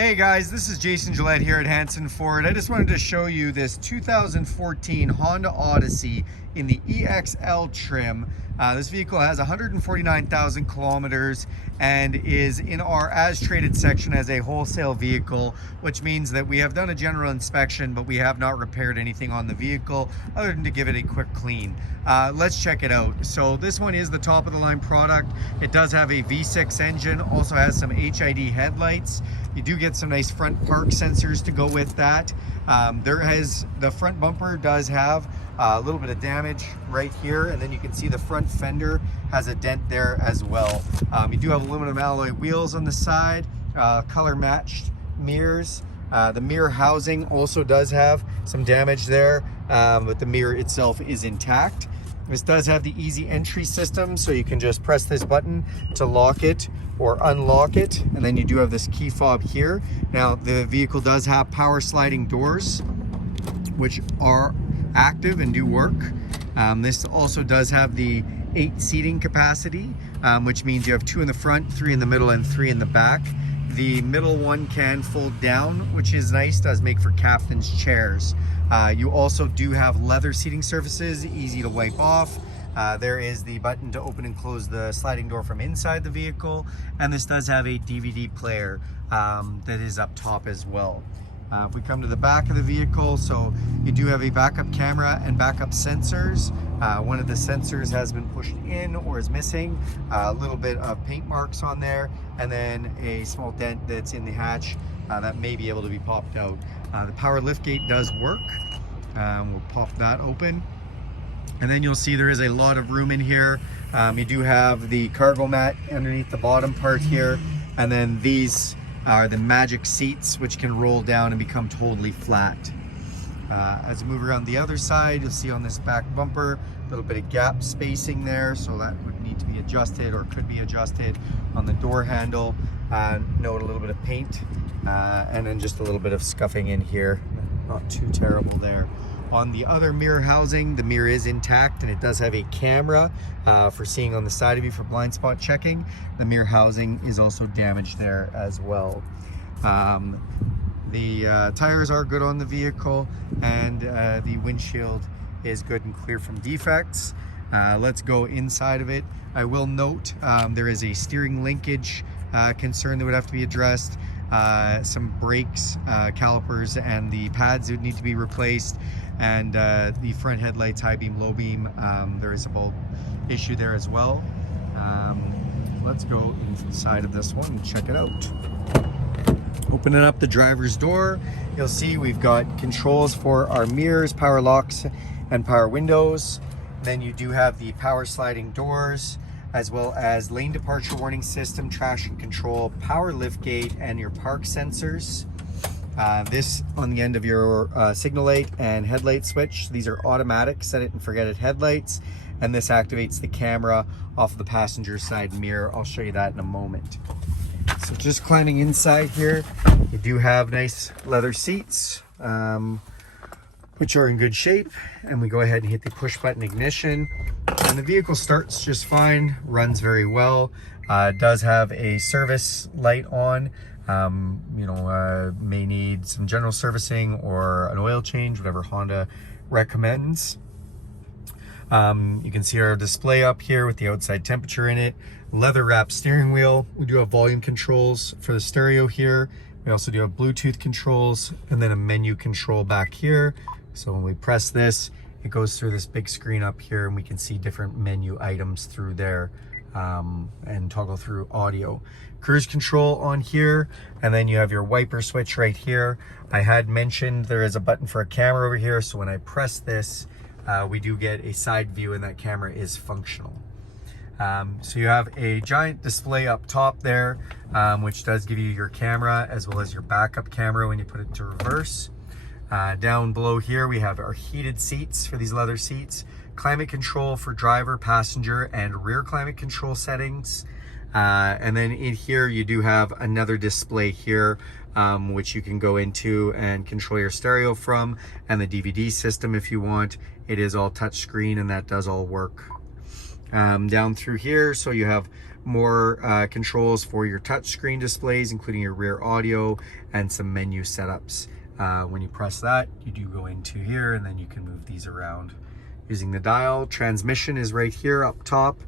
Hey guys, this is Jason Gillette here at Hanson Ford. I just wanted to show you this 2014 Honda Odyssey in the EX-L trim. This vehicle has 149,000 kilometers and is in our as traded section as a wholesale vehicle, which means that we have done a general inspection, but we have not repaired anything on the vehicle other than to give it a quick clean. Let's check it out. So this one is the top of the line product. It does have a V6 engine, also has some HID headlights. You do get some nice front park sensors to go with that. The front bumper does have a little bit of damage right here, and then you can see the front fender has a dent there as well. You do have aluminum alloy wheels on the side, color matched mirrors. The mirror housing also does have some damage there, but the mirror itself is intact. This does have the easy entry system, so you can just press this button to lock it or unlock it, and then you do have this key fob here. Now the vehicle does have power sliding doors, which are active and do work. This also does have the 8 seating capacity, which means you have 2 in the front, 3 in the middle, and 3 in the back. The middle one can fold down, which is nice, does make for captain's chairs. You also do have leather seating surfaces, easy to wipe off. There is the button to open and close the sliding door from inside the vehicle, and this does have a DVD player that is up top as well. If we come to the back of the vehicle, so you do have a backup camera and backup sensors. One of the sensors has been pushed in or is missing, a little bit of paint marks on there, and then a small dent that's in the hatch that may be able to be popped out. The power liftgate does work. We'll pop that open. And then you'll see there is a lot of room in here. You do have the cargo mat underneath the bottom part here, and then these are the magic seats, which can roll down and become totally flat. As we move around the other side, you'll see on this back bumper a little bit of gap spacing there, so that would need to be adjusted or could be adjusted. On the door handle, note a little bit of paint, and then just a little bit of scuffing in here. Not too terrible there. On the other mirror housing, the mirror is intact, and it does have a camera for seeing on the side of you for blind spot checking. The mirror housing is also damaged there as well. The tires are good on the vehicle, and the windshield is good and clear from defects. Let's go inside of it. I will note there is a steering linkage concern that would have to be addressed. Some brakes, calipers, and the pads would need to be replaced, and the front headlights, high beam, low beam, there is a bulb issue there as well. Let's go inside of this one and check it out. Opening up the driver's door, you'll see we've got controls for our mirrors, power locks, and power windows. Then you do have the power sliding doors, as well as lane departure warning system, traction control, power lift gate, and your park sensors. This on the end of your signal light and headlight switch. These are automatic, set it and forget it headlights, and this activates the camera off of the passenger side mirror. I'll show you that in a moment. So just climbing inside here, you do have nice leather seats, which are in good shape, and we go ahead and hit the push button ignition, and the vehicle starts just fine, runs very well. Does have a service light on. May need some general servicing or an oil change, whatever Honda recommends. You can see our display up here with the outside temperature in it. Leather wrapped steering wheel. We do have volume controls for the stereo here. We also do have Bluetooth controls, and then a menu control back here. So when we press this, it goes through this big screen up here, and we can see different menu items through there, and toggle through audio. Cruise control on here, and then you have your wiper switch right here. I had mentioned there is a button for a camera over here, so when I press this, we do get a side view, and that camera is functional. So you have a giant display up top there, which does give you your camera as well as your backup camera when you put it to reverse. Down below here, we have our heated seats for these leather seats, climate control for driver, passenger, and rear climate control settings. And then in here, you do have another display here, which you can go into and control your stereo from, and the DVD system if you want. It is all touch screen, and that does all work. down through here. So you have more controls for your touchscreen displays, including your rear audio and some menu setups. When you press that, you do go into here, and then you can move these around using the dial. Transmission is right here up top,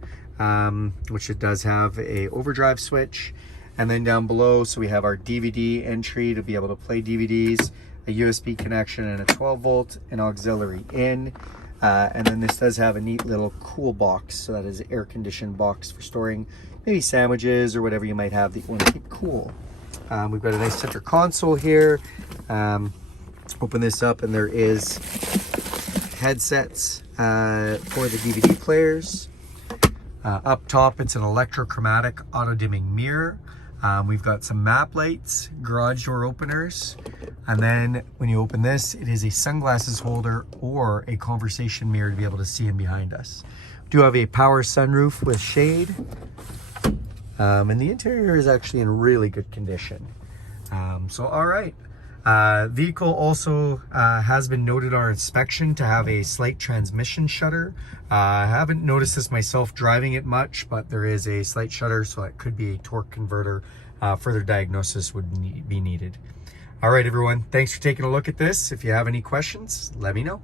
which it does have a overdrive switch. And then down below, so we have our DVD entry to be able to play DVDs, a USB connection, and a 12 volt and auxiliary in. And then this does have a neat little cool box. So that is an air conditioned box for storing maybe sandwiches or whatever you might have that you want to keep cool. We've got a nice center console here. Open this up, and there is headsets for the DVD players. Up top, it's an electrochromatic auto dimming mirror. We've got some map lights, garage door openers, and then when you open this, it is a sunglasses holder or a conversation mirror to be able to see in behind us. We do have a power sunroof with shade, and the interior is actually in really good condition. So all right. Vehicle also has been noted on our inspection to have a slight transmission shudder. I haven't noticed this myself driving it much, but there is a slight shudder, so it could be a torque converter. Further diagnosis would be needed. All right, everyone, thanks for taking a look at this. If you have any questions, let me know.